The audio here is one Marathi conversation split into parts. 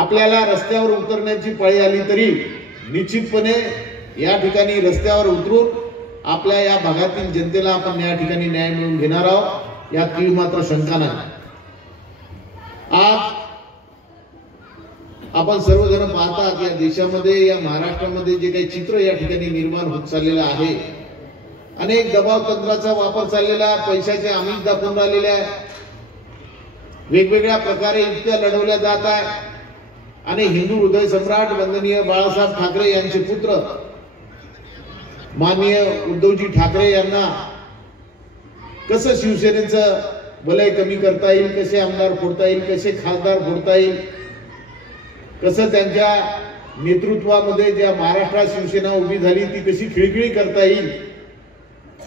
आपल्याला रस्त्यावर उतरण्याची पाळी आली तरी निश्चितपणे या ठिकाणी रस्त्यावर उतरून आपल्या या भागातील जनतेला आपण या ठिकाणी न्याय मिळवून घेणार आहोत, यात काही मात्र शंका नाही। आज आपण सर्वजण पाहतात या देशामध्ये, या महाराष्ट्रामध्ये जे काही चित्र या ठिकाणी निर्माण होत चाललेलं आहे, अनेक दबाव तंत्राचा वापर चाललेला, पैशाचे आमिष दाखवून राहिलेल्या, वेगवेगळ्या प्रकारे युक्त्या लढवल्या जात आहे आणि हिंदू हृदय सम्राट वंदनीय बाळासाहेब ठाकरे यांचे पुत्र माननीय उद्धवजी ठाकरे यांना कसं शिवसेनेचं वलय कमी करता येईल, कसे आमदार फोडता येईल, कसे खासदार फोडता येईल, कसं त्यांच्या नेतृत्वामध्ये ज्या महाराष्ट्रात शिवसेना उभी झाली ती कशी खिळखिळी करता येईल,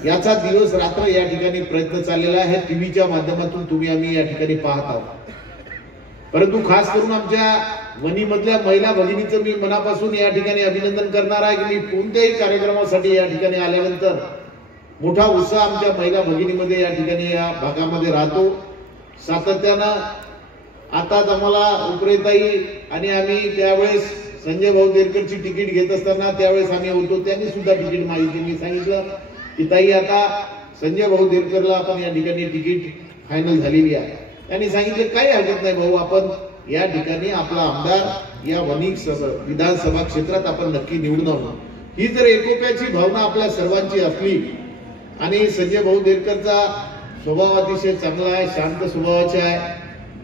याचा दिवस रात्र या ठिकाणी प्रयत्न चाललेला आहे। टीव्हीच्या माध्यमातून तुम्ही आम्ही या ठिकाणी पाहत आहोत। परंतु खास करून आमच्या वणीमधल्या महिला भगिनीचं मी मनापासून या ठिकाणी अभिनंदन करणार आहे की मी कोणत्याही कार्यक्रमासाठी या ठिकाणी आल्यानंतर मोठा उत्साह आमच्या महिला भगिनीमध्ये या ठिकाणी या भागामध्ये राहतो। सातत्यानं आताच आम्हाला उपरेताई आणि आम्ही त्यावेळेस संजय भाऊ देरकरची तिकीट घेत असताना त्यावेळेस आम्ही होतो, त्यांनी सुद्धा तिकीट मागितली। मी सांगितलं की ताई आता संजय भाऊ देरकरला आपण या ठिकाणी तिकीट फायनल झालेली आहे। त्यांनी सांगितलं काही हरकत नाही भाऊ, आपण या ठिकाणी आपला आमदार या वणी विधानसभा क्षेत्रात आपण नक्की निवडून आणू। ही जर एकोप्याची भावना आपल्या सर्वांची असली आणि संजय भाऊ देरकरचा स्वभाव अतिशय चांगला आहे, शांत स्वभावाचा आहे,